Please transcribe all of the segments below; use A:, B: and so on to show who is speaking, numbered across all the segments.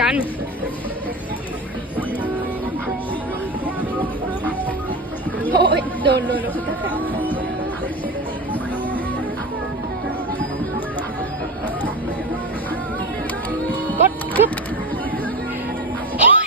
A: กันโอ้ยโดนโดน
B: กดกึ๊บอุ้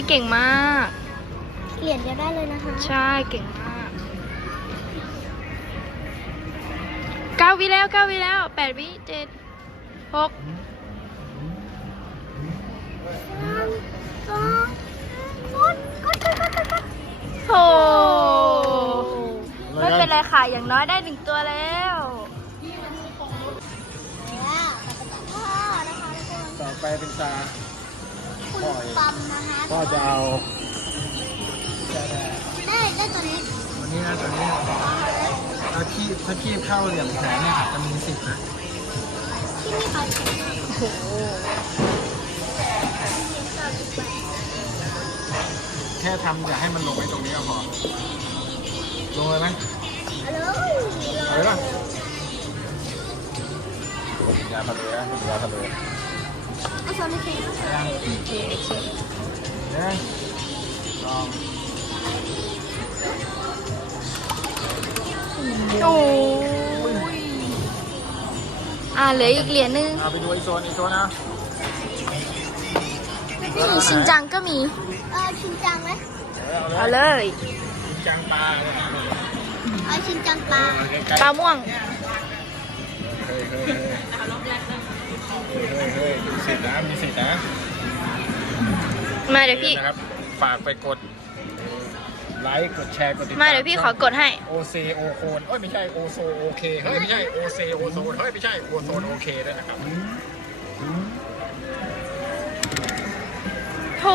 A: ยเก่งมาก
C: จะได้เลยนะคะ
A: ใช่เก่งมากเก้าวิแล้วเก้าวิแล้วแปดวิเจ็ดหกโอไม่เป็นไรค่ะ อย่างน้อยได้หนึ่งตัวแล้ว
D: ต่อไปเป็นตา
C: คุณปั๊มนะคะพ่อจะเอาตัวนี้
D: ตัวนี้ตัวนี้นะตัวนี้ถ้าที่ถ้าที่เข้าเหลี่ยมแสงเนี่ยจะมีสิบนะที่ไม่แค่ทำอย่าให้มันลงไปตรงนี้ก็พอลงเลยไหมเลยป่ะยาทะเลยาทะเลย
C: อ่ะสวัสดีค่ะสวัเดีค่
D: ะเด้ง
A: อ่าเหลืออีกเหรียญนึง
D: ไปดูอีโซนอีโซนนะ
A: นี่ชิงจังก็มี
C: เออ ชิงจังไหม
A: เอาเลย
D: ชิงจังปลา
C: เอาชิงจังปลา
A: ปลาม่วง
D: มาเดี๋ยวพี่ ฝากไปกดไลค์กดแชร์กดติดตา
A: มเดี๋ยวพี่ขอกดให้
D: โอเซโอโคนเอ้ยไม่ใช่ โอโซโอเคเฮ้ยไม่ใช่โอเซโอโซนเฮ้ยไม่ใช่โอโซนโอเคด้วยนะครับ
A: ถู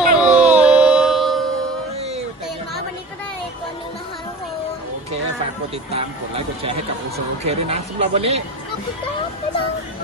A: ก
C: เตมวันนี้ก็ได้เลยตัวนึงนะคะทุ
D: โอเคฝากกดติดตามกดไลค์กดแชร์ให้กับโอโซโอเคด้วยนะสำหรับวันนี้ขอบคุณครับบ๊ายบาย